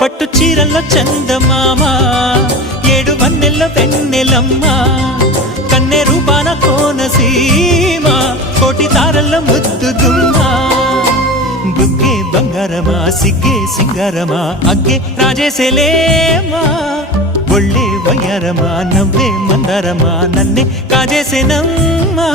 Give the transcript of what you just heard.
పట్టు చీరల్లో చందమామ ఏడు వన్నెల్లో వెన్నెలమ్మ కన్నె రూపాన కోనసీమ కోటి తారల్లో ముద్దు గుమ్మ బుగ్గే బంగారమా సిగ్గే సింగారమా అగ్గే రాజేసేలేమా ఒళ్ళే వయ్యారమా నవ్వే మందారమా నన్నే కాజేసేనమ్మా